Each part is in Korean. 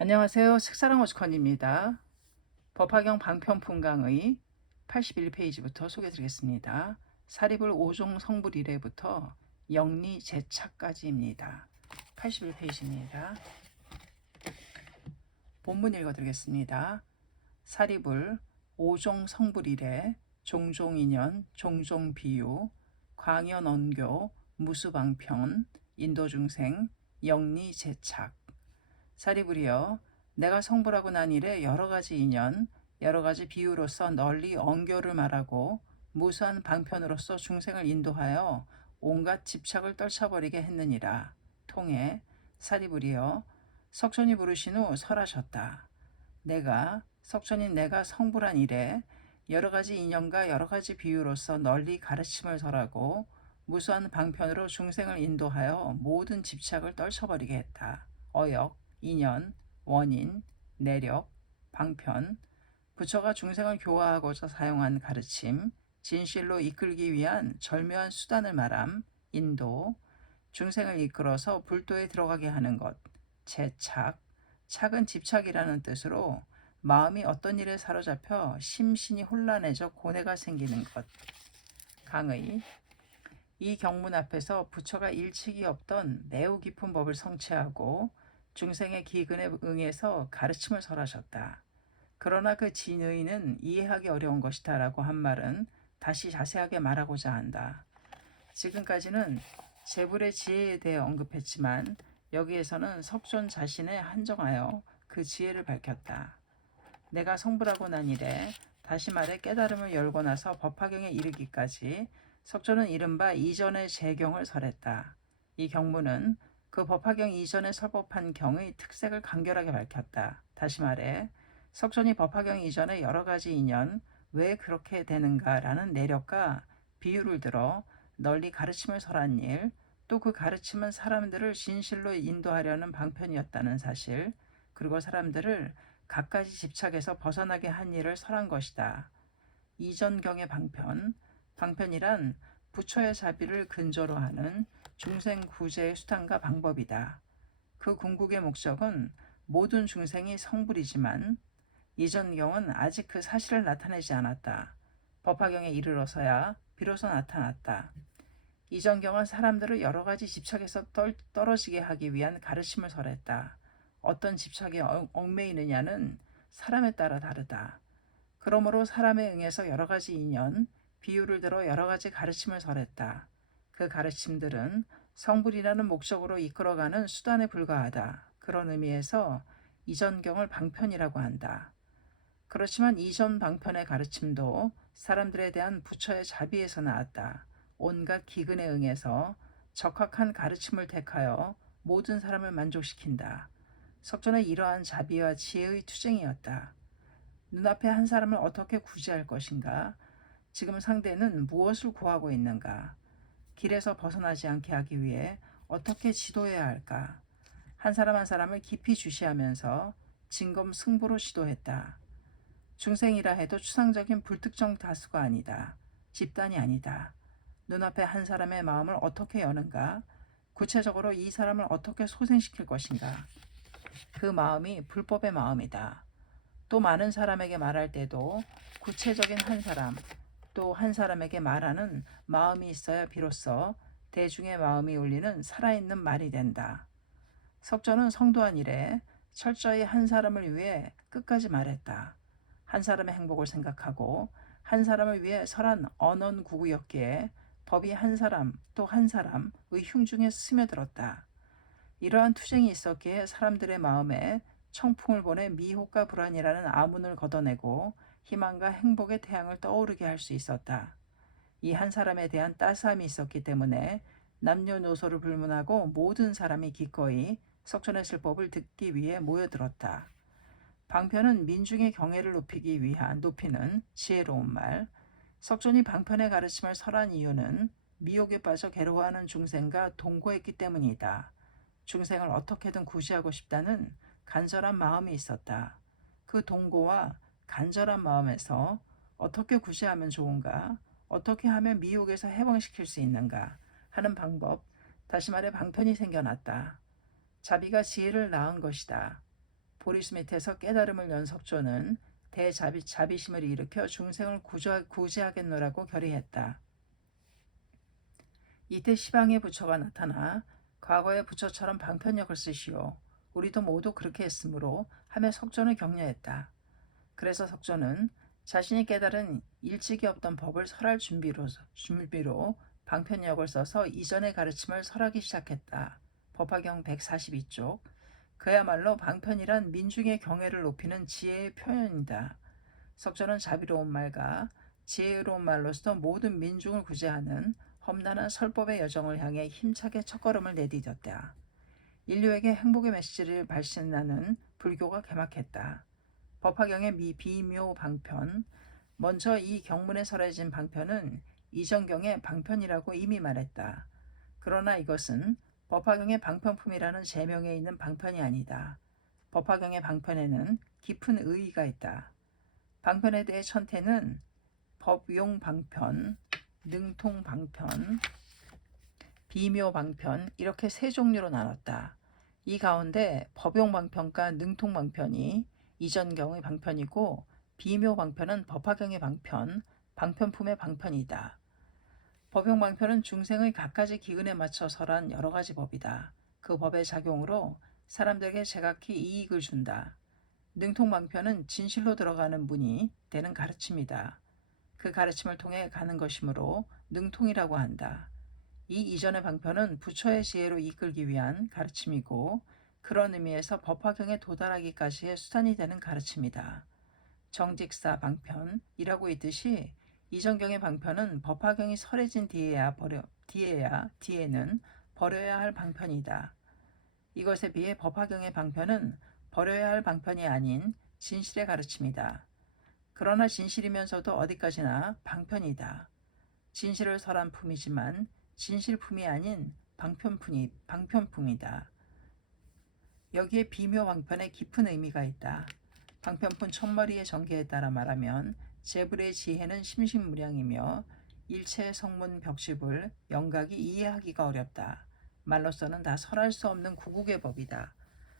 안녕하세요. 색사랑 오죽헌입니다. 법화경 방편풍강의 81페이지부터 소개드리겠습니다. 사리불 5종 성불 1회부터 영리 제차까지입니다. 81페이지입니다. 본문 읽어드리겠습니다. 사리불 5종 성불 1회 종종인연 종종비유 광연언교 무수방편 인도중생 영리 제착. 사리불이여, 내가 성불하고 난 이래 여러 가지 인연, 여러 가지 비유로서 널리 언교를 말하고 무수한 방편으로서 중생을 인도하여 온갖 집착을 떨쳐버리게 했느니라. 통해 사리불이여, 석천이 부르신 후 설하셨다. 석천인 내가 성불한 이래 여러 가지 인연과 여러 가지 비유로서 널리 가르침을 설하고 무수한 방편으로 중생을 인도하여 모든 집착을 떨쳐버리게 했다. 어역, 인연, 원인, 내력, 방편, 부처가 중생을 교화하고자 사용한 가르침, 진실로 이끌기 위한 절묘한 수단을 말함, 인도, 중생을 이끌어서 불도에 들어가게 하는 것, 재착, 착은 집착이라는 뜻으로 마음이 어떤 일에 사로잡혀 심신이 혼란해져 고뇌가 생기는 것, 강의, 이 경문 앞에서 부처가 일칙이 없던 매우 깊은 법을 성취하고 중생의 기근에 응해서 가르침을 설하셨다. 그러나 그 진의는 이해하기 어려운 것이다 라고 한 말은 다시 자세하게 말하고자 한다. 지금까지는 재불의 지혜에 대해 언급했지만 여기에서는 석존 자신에 한정하여 그 지혜를 밝혔다. 내가 성불하고 난 이래, 다시 말해 깨달음을 열고 나서 법화경에 이르기까지 석존은 이른바 이전의 재경을 설했다. 이 경문은 그 법화경 이전에 설법한 경의 특색을 간결하게 밝혔다. 다시 말해 석존이 법화경 이전에 여러 가지 인연, 왜 그렇게 되는가라는 내력과 비유를 들어 널리 가르침을 설한 일, 또 그 가르침은 사람들을 진실로 인도하려는 방편이었다는 사실, 그리고 사람들을 갖가지 집착에서 벗어나게 한 일을 설한 것이다. 이전경의 방편, 방편이란 부처의 자비를 근저로 하는 중생 구제의 수단과 방법이다. 그 궁극의 목적은 모든 중생이 성불이지만 이전경은 아직 그 사실을 나타내지 않았다. 법화경에 이르러서야 비로소 나타났다. 이전경은 사람들을 여러 가지 집착에서 떨어지게 하기 위한 가르침을 설했다. 어떤 집착에 얽매이느냐는 사람에 따라 다르다. 그러므로 사람에 응해서 여러 가지 인연, 비유를 들어 여러 가지 가르침을 설했다. 그 가르침들은 성불이라는 목적으로 이끌어가는 수단에 불과하다. 그런 의미에서 이전경을 방편이라고 한다. 그렇지만 이전 방편의 가르침도 사람들에 대한 부처의 자비에서 나왔다. 온갖 기근에 응해서 적합한 가르침을 택하여 모든 사람을 만족시킨다. 석존의 이러한 자비와 지혜의 투쟁이었다. 눈앞에 한 사람을 어떻게 구제할 것인가? 지금 상대는 무엇을 구하고 있는가? 길에서 벗어나지 않게 하기 위해 어떻게 지도해야 할까? 한 사람 한 사람을 깊이 주시하면서 진검승부로 시도했다. 중생이라 해도 추상적인 불특정 다수가 아니다. 집단이 아니다. 눈앞에 한 사람의 마음을 어떻게 여는가? 구체적으로 이 사람을 어떻게 소생시킬 것인가? 그 마음이 불법의 마음이다. 또 많은 사람에게 말할 때도 구체적인 한 사람, 또 한 사람에게 말하는 마음이 있어야 비로소 대중의 마음이 울리는 살아있는 말이 된다. 석전은 성도한 이래 철저히 한 사람을 위해 끝까지 말했다. 한 사람의 행복을 생각하고 한 사람을 위해 설한 언언구구였기에 법이 한 사람 또 한 사람의 흉중에 스며들었다. 이러한 투쟁이 있었기에 사람들의 마음에 청풍을 보내 미혹과 불안이라는 아문을 걷어내고 희망과 행복의 태양을 떠오르게 할 수 있었다. 이 한 사람에 대한 따스함이 있었기 때문에 남녀노소를 불문하고 모든 사람이 기꺼이 석촌의 슬법을 듣기 위해 모여들었다. 방편은 민중의 경애를 높이는 지혜로운 말. 석존이 방편의 가르침을 설한 이유는 미혹에 빠져 괴로워하는 중생과 동거했기 때문이다. 중생을 어떻게든 구제하고 싶다는 간절한 마음이 있었다. 그 동고와 간절한 마음에서 어떻게 구제하면 좋은가, 어떻게 하면 미혹에서 해방시킬 수 있는가 하는 다시 말해 방편이 생겨났다. 자비가 지혜를 낳은 것이다. 보리스 밑에서 깨달음을 연 석조는 대자비심을 일으켜 중생을 구제하겠노라고 결의했다. 이때 시방의 부처가 나타나 과거의 부처처럼 방편력을 쓰시오. 우리도 모두 그렇게 했으므로 하며 석조는 격려했다. 그래서 석조는 자신이 깨달은 일찍이 없던 법을 설할 준비로 방편력을 써서 이전의 가르침을 설하기 시작했다. 법화경 142쪽. 그야말로 방편이란 민중의 경애를 높이는 지혜의 표현이다. 석조는 자비로운 말과 지혜로운 말로서 모든 민중을 구제하는 험난한 설법의 여정을 향해 힘차게 첫걸음을 내디뎠다. 인류에게 행복의 메시지를 발신하는 불교가 개막했다. 법화경의 비묘 방편. 먼저 이 경문에 설해진 방편은 이전경의 방편이라고 이미 말했다. 그러나 이것은 법화경의 방편품이라는 제명에 있는 방편이 아니다. 법화경의 방편에는 깊은 의의가 있다. 방편에 대해 천태는 법용 방편, 능통 방편, 비묘 방편 이렇게 세 종류로 나눴다. 이 가운데 법용 방편과 능통 방편이 이전경의 방편이고 비묘 방편은 법화경의 방편, 방편품의 방편이다. 법용 방편은 중생의 갖가지 기근에 맞춰 설한 여러 가지 법이다. 그 법의 작용으로 사람들에게 제각기 이익을 준다. 능통 방편은 진실로 들어가는 문이 되는 가르침이다. 그 가르침을 통해 가는 것이므로 능통이라고 한다. 이 이전의 방편은 부처의 지혜로 이끌기 위한 가르침이고 그런 의미에서 법화경에 도달하기까지의 수단이 되는 가르침이다. 정직사 방편이라고 있듯이 이전경의 방편은 법화경이 설해진 뒤에는 버려야 할 방편이다. 이것에 비해 법화경의 방편은 버려야 할 방편이 아닌 진실의 가르침이다. 그러나 진실이면서도 어디까지나 방편이다. 진실을 설한 품이지만 진실품이 아닌 방편품이다. 여기에 비묘 방편에 깊은 의미가 있다. 방편품 첫머리의 전개에 따라 말하면 제불의 지혜는 심신무량이며 일체의 성문 벽집을 영각이 이해하기가 어렵다. 말로서는 다 설할 수 없는 구국의 법이다.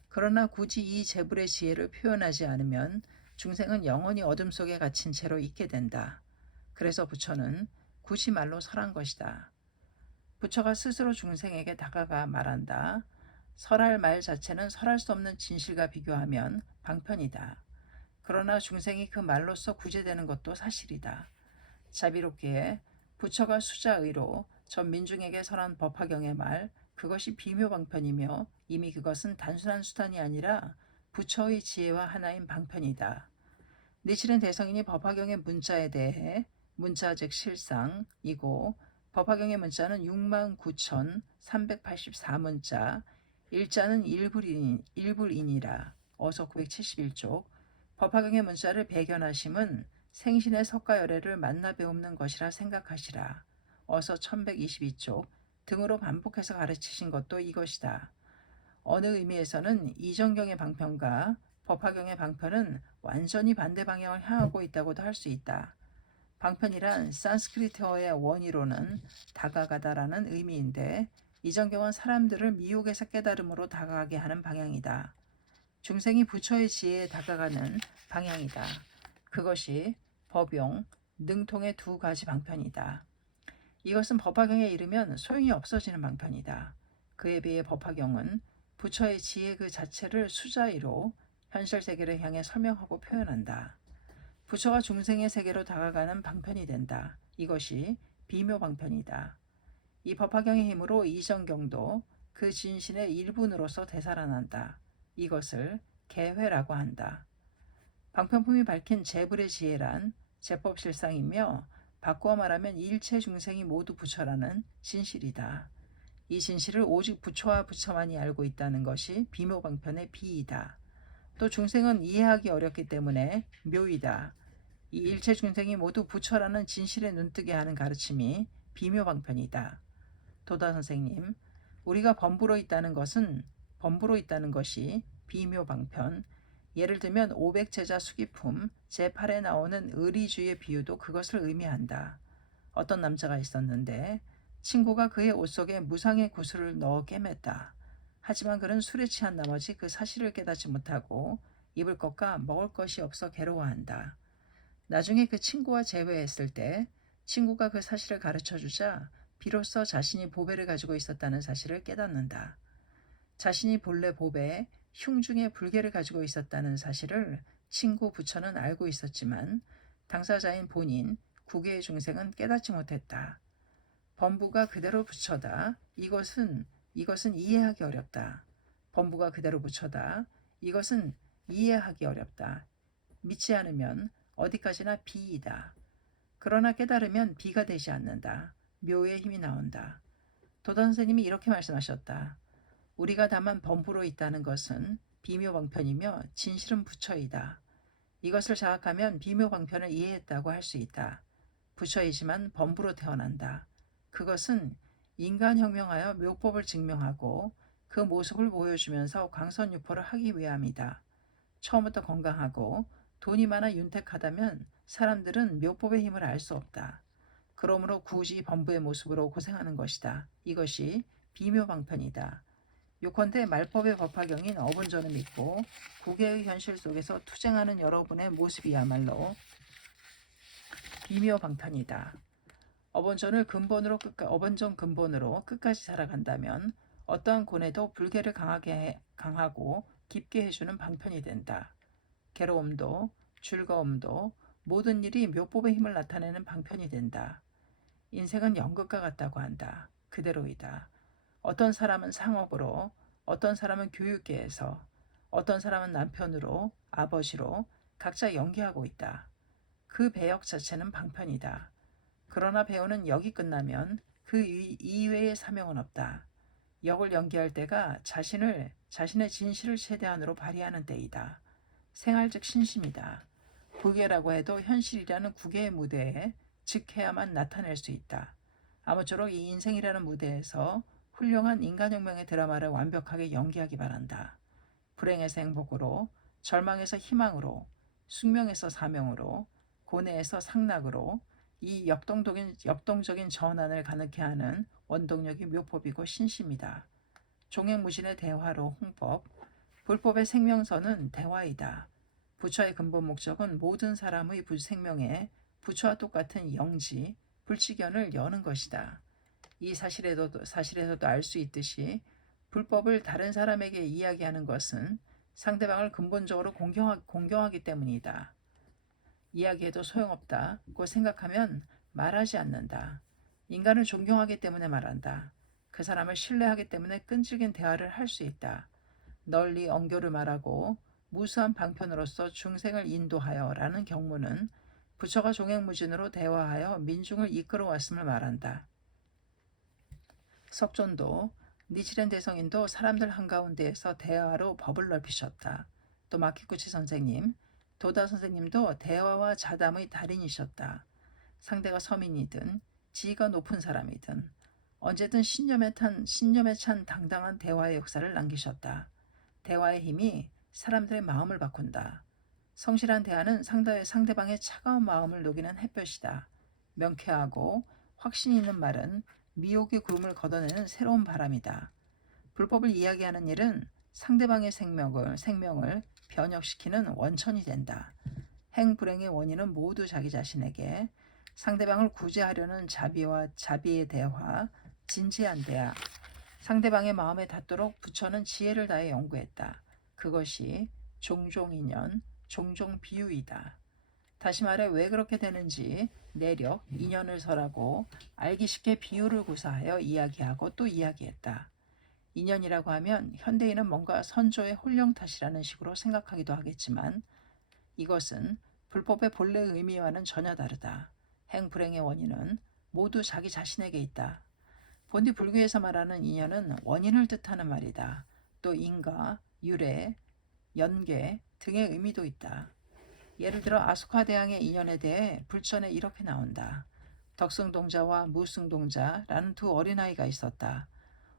그러나 굳이 이 제불의 지혜를 표현하지 않으면 중생은 영원히 어둠 속에 갇힌 채로 있게 된다. 그래서 부처는 굳이 말로 설한 것이다. 부처가 스스로 중생에게 다가가 말한다. 설할 말 자체는 설할 수 없는 진실과 비교하면 방편이다. 그러나 중생이 그 말로써 구제되는 것도 사실이다. 자비롭게 부처가 수자의로 전 민중에게 설한 법화경의 말, 그것이 비묘방편이며 이미 그것은 단순한 수단이 아니라 부처의 지혜와 하나인 방편이다. 니칠은 대성인이 법화경의 문자에 대해 문자 즉 실상이고 법화경의 문자는 69,384문자, 일자는 일불이니라. 어서 971쪽. 법화경의 문자를 배견하심은 생신의 석가열애를 만나 배우는 것이라 생각하시라. 어서 1122쪽 등으로 반복해서 가르치신 것도 이것이다. 어느 의미에서는 이전경의 방편과 법화경의 방편은 완전히 반대 방향을 향하고 있다고도 할 수 있다. 방편이란 산스크리트어의 원의로는 다가가다라는 의미인데 이전경은 사람들을 미혹에서 깨달음으로 다가가게 하는 방향이다. 중생이 부처의 지혜에 다가가는 방향이다. 그것이 법용, 능통의 두 가지 방편이다. 이것은 법화경에 이르면 소용이 없어지는 방편이다. 그에 비해 법화경은 부처의 지혜 그 자체를 수자의로 현실 세계를 향해 설명하고 표현한다. 부처가 중생의 세계로 다가가는 방편이 된다. 이것이 비묘 방편이다. 이 법화경의 힘으로 이전경도 그 진신의 일분으로서 되살아난다. 이것을 개회라고 한다. 방편품이 밝힌 제불의 지혜란 제법실상이며 바꾸어 말하면 일체 중생이 모두 부처라는 진실이다. 이 진실을 오직 부처와 부처만이 알고 있다는 것이 비묘방편의 비이다. 또 중생은 이해하기 어렵기 때문에 묘이다. 이 일체 중생이 모두 부처라는 진실에 눈뜨게 하는 가르침이 비묘방편이다. 도다 선생님, 우리가 범부로 있다는 것이 비묘방편, 예를 들면 500제자 수기품 제8에 나오는 의리주의 비유도 그것을 의미한다. 어떤 남자가 있었는데 친구가 그의 옷 속에 무상의 구슬을 넣어 꿰맸다. 하지만 그는 술에 취한 나머지 그 사실을 깨닫지 못하고 입을 것과 먹을 것이 없어 괴로워한다. 나중에 그 친구와 재회했을 때 친구가 그 사실을 가르쳐주자 비로소 자신이 보배를 가지고 있었다는 사실을 깨닫는다. 자신이 본래 보배 흉중의 불개를 가지고 있었다는 사실을 친구 부처는 알고 있었지만 당사자인 본인 구계의 중생은 깨닫지 못했다. 범부가 그대로 부처다. 이것은 이해하기 어렵다. 범부가 그대로 부처다. 이것은 이해하기 어렵다. 믿지 않으면 어디까지나 비이다. 그러나 깨달으면 비가 되지 않는다. 묘의 힘이 나온다. 도단 선생님이 이렇게 말씀하셨다. 우리가 다만 범부로 있다는 것은 비묘방편이며 진실은 부처이다. 이것을 자각하면 비묘방편을 이해했다고 할 수 있다. 부처이지만 범부로 태어난다. 그것은 인간혁명하여 묘법을 증명하고 그 모습을 보여주면서 광선유포를 하기 위함이다. 처음부터 건강하고 돈이 많아 윤택하다면 사람들은 묘법의 힘을 알 수 없다. 그러므로 굳이 범부의 모습으로 고생하는 것이다. 이것이 비묘방편이다. 요컨대 말법의 법화경인 어본전을 믿고 구계의 현실 속에서 투쟁하는 여러분의 모습이야말로 비묘방편이다. 어본전 근본으로 끝까지 살아간다면 어떠한 고뇌도 불계를 강하고 깊게 해주는 방편이 된다. 괴로움도 즐거움도 모든 일이 묘법의 힘을 나타내는 방편이 된다. 인생은 연극과 같다고 한다. 그대로이다. 어떤 사람은 상업으로, 어떤 사람은 교육계에서, 어떤 사람은 남편으로, 아버지로 각자 연기하고 있다. 그 배역 자체는 방편이다. 그러나 배우는 역이 끝나면 그 이외의 사명은 없다. 역을 연기할 때가 자신의 진실을 최대한으로 발휘하는 때이다. 생활적 신심이다. 구계라고 해도 현실이라는 구계의 무대에 즉해야만 나타낼 수 있다. 아무쪼록 이 인생이라는 무대에서 훌륭한 인간혁명의 드라마를 완벽하게 연기하기 바란다. 불행에서 행복으로, 절망에서 희망으로, 숙명에서 사명으로, 고뇌에서 상락으로 이 역동적인 전환을 가능케 하는 원동력이 묘법이고 신심이다. 종횡무진의 대화로 홍법, 불법의 생명선은 대화이다. 부처의 근본 목적은 모든 사람의 생명에 부처와 똑같은 영지, 불치견을 여는 것이다. 이 사실에서도 알 수 있듯이 불법을 다른 사람에게 이야기하는 것은 상대방을 근본적으로 공경하기 때문이다. 이야기해도 소용없다고 생각하면 말하지 않는다. 인간을 존경하기 때문에 말한다. 그 사람을 신뢰하기 때문에 끈질긴 대화를 할 수 있다. 널리 언교를 말하고 무수한 방편으로서 중생을 인도하여 라는 경문은 부처가 종횡무진으로 대화하여 민중을 이끌어왔음을 말한다. 석존도 니치렌 대성인도 사람들 한가운데에서 대화로 법을 넓히셨다. 또 마키구치 선생님, 도다 선생님도 대화와 자담의 달인이셨다. 상대가 서민이든 지위가 높은 사람이든 언제든 신념에 찬 당당한 대화의 역사를 남기셨다. 대화의 힘이 사람들의 마음을 바꾼다. 성실한 대화는 상대방의 차가운 마음을 녹이는 햇볕이다. 명쾌하고 확신 있는 말은 미혹의 구름을 걷어내는 새로운 바람이다. 불법을 이야기하는 일은 상대방의 생명을 변혁시키는 원천이 된다. 행불행의 원인은 모두 자기 자신에게. 상대방을 구제하려는 자비의 대화, 진지한 대화. 상대방의 마음에 닿도록 부처는 지혜를 다해 연구했다. 그것이 종종인연, 종종비유이다. 다시 말해 왜 그렇게 되는지 내력, 인연을 설하고 알기 쉽게 비유를 구사하여 이야기하고 또 이야기했다. 인연이라고 하면 현대인은 뭔가 선조의 홀령 탓이라는 식으로 생각하기도 하겠지만 이것은 불법의 본래 의미와는 전혀 다르다. 행불행의 원인은 모두 자기 자신에게 있다. 본디 불교에서 말하는 인연은 원인을 뜻하는 말이다. 또 인과, 유래, 연계 등의 의미도 있다. 예를 들어 아소카대왕의 인연에 대해 불전에 이렇게 나온다. 덕승동자와 무승동자라는 두 어린아이가 있었다.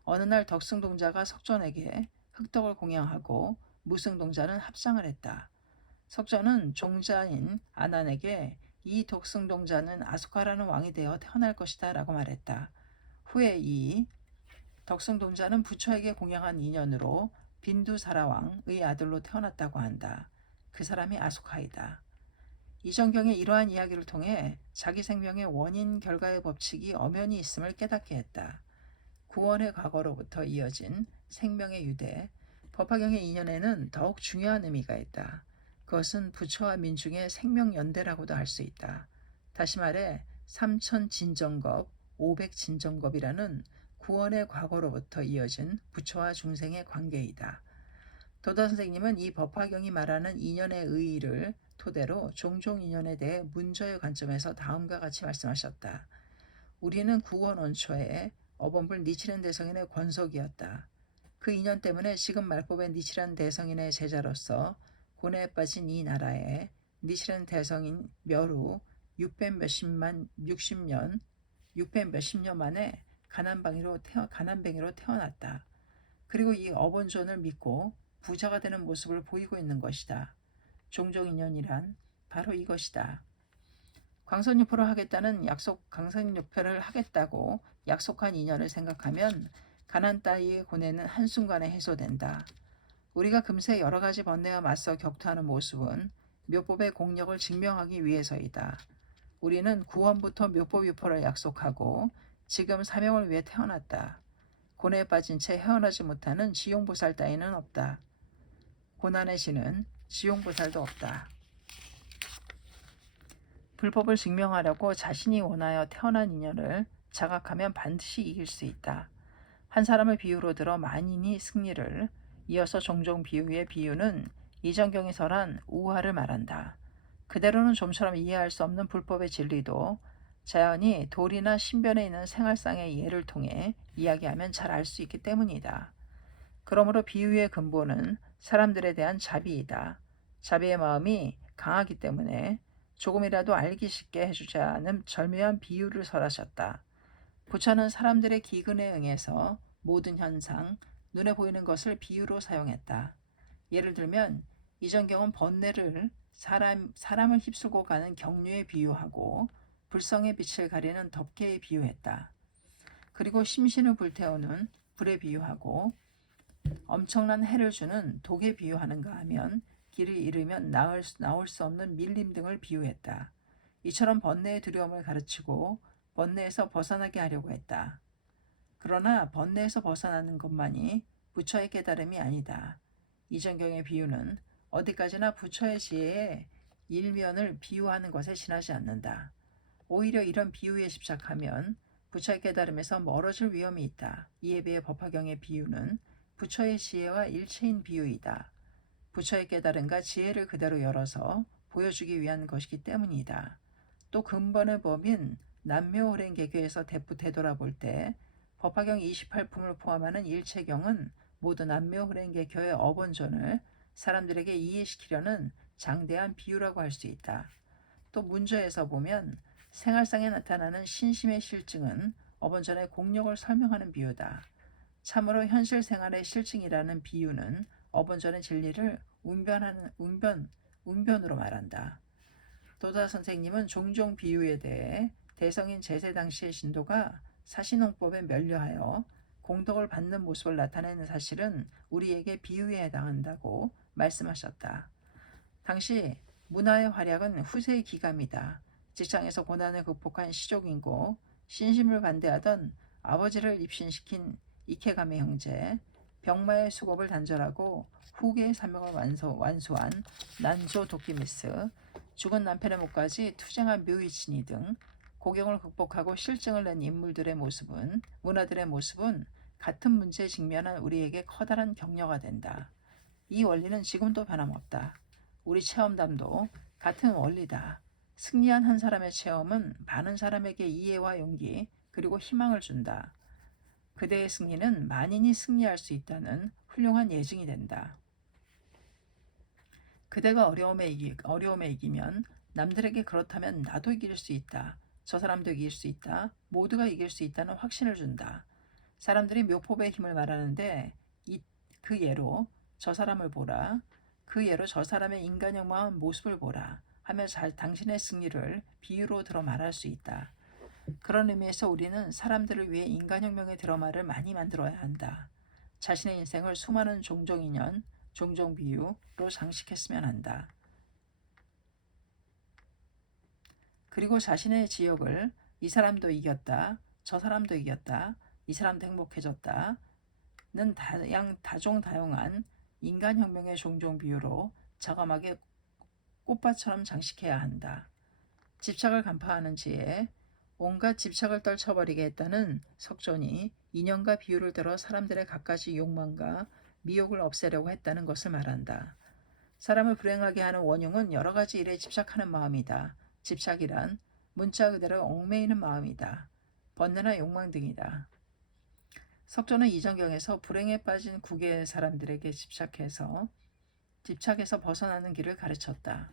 어느 날 덕승동자가 석전에게 흑덕을 공양하고 무승동자는 합상을 했다. 석전은 종자인 아난에게 이 덕승동자는 아소카라는 왕이 되어 태어날 것이다 라고 말했다. 후에 이 덕승동자는 부처에게 공양한 인연으로 빈두사라 왕의 아들로 태어났다고 한다. 그 사람이 아소카이다. 이정경의 이러한 이야기를 통해 자기 생명의 원인 결과의 법칙이 엄연히 있음을 깨닫게 했다. 구원의 과거로부터 이어진 생명의 유대, 법화경의 인연에는 더욱 중요한 의미가 있다. 그것은 부처와 민중의 생명연대라고도 할 수 있다. 다시 말해 3000진정겁, 500진정겁이라는 구원의 과거로부터 이어진 부처와 중생의 관계이다. 도다 선생님은 이 법화경이 말하는 인연의 의의를 토대로 종종 인연에 대해 문저의 관점에서 다음과 같이 말씀하셨다. 우리는 구원 원초에 어범불 니치렌 대성인의 권속이었다. 그 인연 때문에 지금 말법의 니치렌 대성인의 제자로서 고뇌에 빠진 이 나라에 니치렌 대성인 멸후 600 몇십 년 만에 가난뱅이로 태어났다. 그리고 이 어본존을 믿고 부자가 되는 모습을 보이고 있는 것이다. 종종인연이란 바로 이것이다. 광선유포를 하겠다는 광선유포를 하겠다고 약속한 인연을 생각하면 가난 따위의 고뇌는 한순간에 해소된다. 우리가 금세 여러 가지 번뇌와 맞서 격투하는 모습은 묘법의 공력을 증명하기 위해서이다. 우리는 구원부터 묘법 유포를 약속하고 지금 사명을 위해 태어났다. 고뇌에 빠진 채 헤어나지 못하는 지용보살 따위는 없다. 고난의 신은 지용보살도 없다. 불법을 증명하려고 자신이 원하여 태어난 인연을 자각하면 반드시 이길 수 있다. 한 사람을 비유로 들어 만인이 승리를, 이어서 종종 비유의 비유는 이정경이 설한 우화를 말한다. 그대로는 좀처럼 이해할 수 없는 불법의 진리도 자연히 돌이나 신변에 있는 생활상의 예를 통해 이야기하면 잘 알 수 있기 때문이다. 그러므로 비유의 근본은 사람들에 대한 자비이다. 자비의 마음이 강하기 때문에 조금이라도 알기 쉽게 해주자는 절묘한 비유를 설하셨다. 부처는 사람들의 기근에 응해서 모든 현상, 눈에 보이는 것을 비유로 사용했다. 예를 들면 이정경은 번뇌를 사람을 휩쓸고 가는 경류에 비유하고 불성의 빛을 가리는 덮개에 비유했다. 그리고 심신을 불태우는 불에 비유하고 엄청난 해를 주는 독에 비유하는가 하면 길을 잃으면 나올 수 없는 밀림 등을 비유했다. 이처럼 번뇌의 두려움을 가르치고 번뇌에서 벗어나게 하려고 했다. 그러나 번뇌에서 벗어나는 것만이 부처의 깨달음이 아니다. 이정경의 비유는 어디까지나 부처의 지혜의 일면을 비유하는 것에 지나지 않는다. 오히려 이런 비유에 집착하면 부처의 깨달음에서 멀어질 위험이 있다. 이에 비해 법화경의 비유는 부처의 지혜와 일체인 비유이다. 부처의 깨달음과 지혜를 그대로 열어서 보여주기 위한 것이기 때문이다. 또 근본의 법인 남묘호랭개교에서 되돌아볼 때 법화경 28품을 포함하는 일체경은 모두 남묘호랭개교의 어본존을 사람들에게 이해시키려는 장대한 비유라고 할 수 있다. 또 문저에서 보면 생활상에 나타나는 신심의 실증은 어본전의 공력을 설명하는 비유다. 참으로 현실 생활의 실증이라는 비유는 어본전의 진리를 운변으로 말한다. 도다 선생님은 종종 비유에 대해 대성인 제세 당시의 신도가 사신홍법에 면류하여 공덕을 받는 모습을 나타내는 사실은 우리에게 비유에 해당한다고 말씀하셨다. 당시 문화의 활약은 후세의 기감이다. 직장에서 고난을 극복한 시족인고 신심을 반대하던 아버지를 입신시킨 이케가미 형제, 병마의 수급을 단절하고 후계의 사명을 완수한 난조 도끼미스, 죽은 남편의 목까지 투쟁한 묘이친이 등 고경을 극복하고 실증을 낸 문화들의 모습은 같은 문제에 직면한 우리에게 커다란 격려가 된다. 이 원리는 지금도 변함없다. 우리 체험담도 같은 원리다. 승리한 한 사람의 체험은 많은 사람에게 이해와 용기 그리고 희망을 준다. 그대의 승리는 만인이 승리할 수 있다는 훌륭한 예증이 된다. 그대가 어려움에 이기면 남들에게 그렇다면 나도 이길 수 있다. 저 사람도 이길 수 있다. 모두가 이길 수 있다는 확신을 준다. 사람들이 묘법의 힘을 말하는데 그 예로 저 사람을 보라. 그 예로 저 사람의 인간형만한 모습을 보라 하며 당신의 승리를 비유로 들어 말할 수 있다. 그런 의미에서 우리는 사람들을 위해 인간혁명의 드라마를 많이 만들어야 한다. 자신의 인생을 수많은 종종인연, 종종비유로 장식했으면 한다. 그리고 자신의 지역을 이 사람도 이겼다, 저 사람도 이겼다, 이 사람도 행복해졌다 는 다종다용한 인간혁명의 종종비유로 자그마하게 꽃밭처럼 장식해야 한다. 집착을 간파하는 지혜, 온갖 집착을 떨쳐버리게 했다는 석존이 인연과 비유를 들어 사람들의 갖가지 욕망과 미혹을 없애려고 했다는 것을 말한다. 사람을 불행하게 하는 원흉은 여러 가지 일에 집착하는 마음이다. 집착이란 문자 그대로 얽매이는 마음이다. 번뇌나 욕망 등이다. 석조는 이정경에서 불행에 빠진 국의 사람들에게 집착해서 벗어나는 길을 가르쳤다.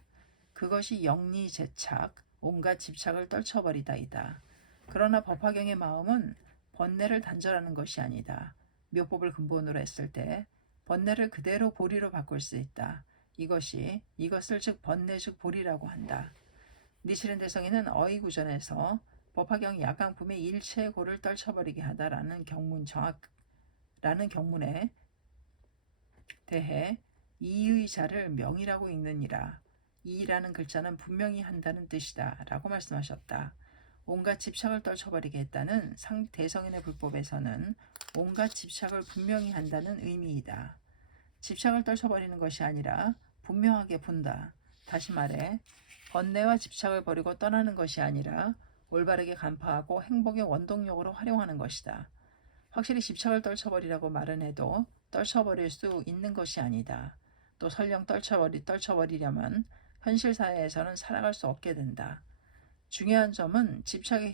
그것이 영리제착, 온갖 집착을 떨쳐버리다이다. 그러나 법화경의 마음은 번뇌를 단절하는 것이 아니다. 묘법을 근본으로 했을 때 번뇌를 그대로 보리로 바꿀 수 있다. 이것을 즉 번뇌 즉 보리라고 한다. 니시른 대성이는 어이구전에서 법화경 야광품의 일체의 고를 떨쳐버리게 하다라는 경문에 대해 이의 자를 명이라고 읽느니라. 이라는 글자는 분명히 한다는 뜻이다 라고 말씀하셨다. 온갖 집착을 떨쳐버리게 했다는 대성인의 불법에서는 온갖 집착을 분명히 한다는 의미이다. 집착을 떨쳐버리는 것이 아니라 분명하게 본다. 다시 말해 번뇌와 집착을 버리고 떠나는 것이 아니라 올바르게 간파하고 행복의 원동력으로 활용하는 것이다. 확실히 집착을 떨쳐버리라고 말은 해도 떨쳐버릴 수 있는 것이 아니다. 또 설령 떨쳐버리려면 현실 사회에서는 살아갈 수 없게 된다. 중요한 점은 집착에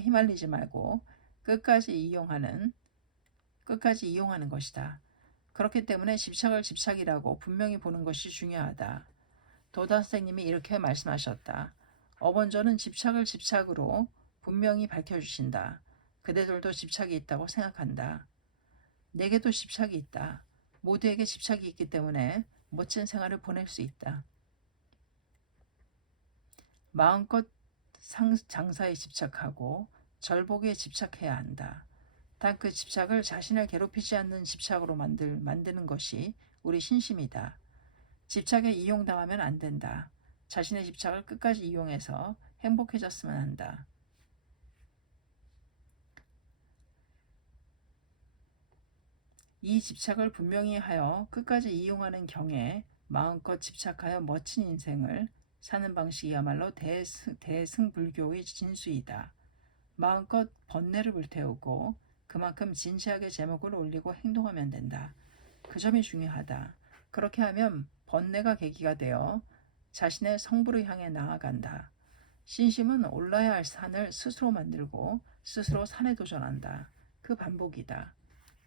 휘말리지 말고 끝까지 이용하는 것이다. 그렇기 때문에 집착을 집착이라고 분명히 보는 것이 중요하다. 도다 선생님이 이렇게 말씀하셨다. 어번저는 집착을 집착으로 분명히 밝혀주신다. 그대들도 집착이 있다고 생각한다. 내게도 집착이 있다. 모두에게 집착이 있기 때문에 멋진 생활을 보낼 수 있다. 마음껏 장사에 집착하고 절복에 집착해야 한다. 단 그 집착을 자신을 괴롭히지 않는 집착으로 만드는 것이 우리 신심이다. 집착에 이용당하면 안 된다. 자신의 집착을 끝까지 이용해서 행복해졌으면 한다. 이 집착을 분명히 하여 끝까지 이용하는 경에 마음껏 집착하여 멋진 인생을 사는 방식이야말로 대승불교의 진수이다. 마음껏 번뇌를 불태우고 그만큼 진지하게 제목을 올리고 행동하면 된다. 그 점이 중요하다. 그렇게 하면 번뇌가 계기가 되어 자신의 성부를 향해 나아간다. 신심은 올라야 할 산을 스스로 만들고 스스로 산에 도전한다. 그 반복이다.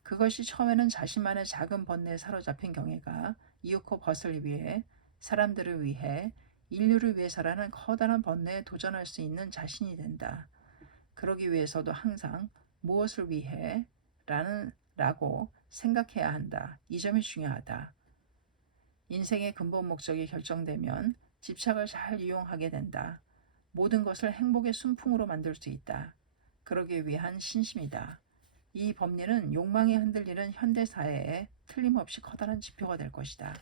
그것이 처음에는 자신만의 작은 번뇌에 사로잡힌 경애가 이윽고 벗을 위해 사람들을 위해 인류를 위해서라는 커다란 번뇌에 도전할 수 있는 자신이 된다. 그러기 위해서도 항상 무엇을 위해 라고 생각해야 한다. 이 점이 중요하다. 인생의 근본 목적이 결정되면 집착을 잘 이용하게 된다. 모든 것을 행복의 순풍으로 만들 수 있다. 그러기 위한 신심이다. 이 법리는 욕망에 흔들리는 현대사회에 틀림없이 커다란 지표가 될 것이다.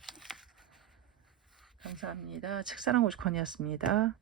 감사합니다. 책사랑 오죽헌이었습니다.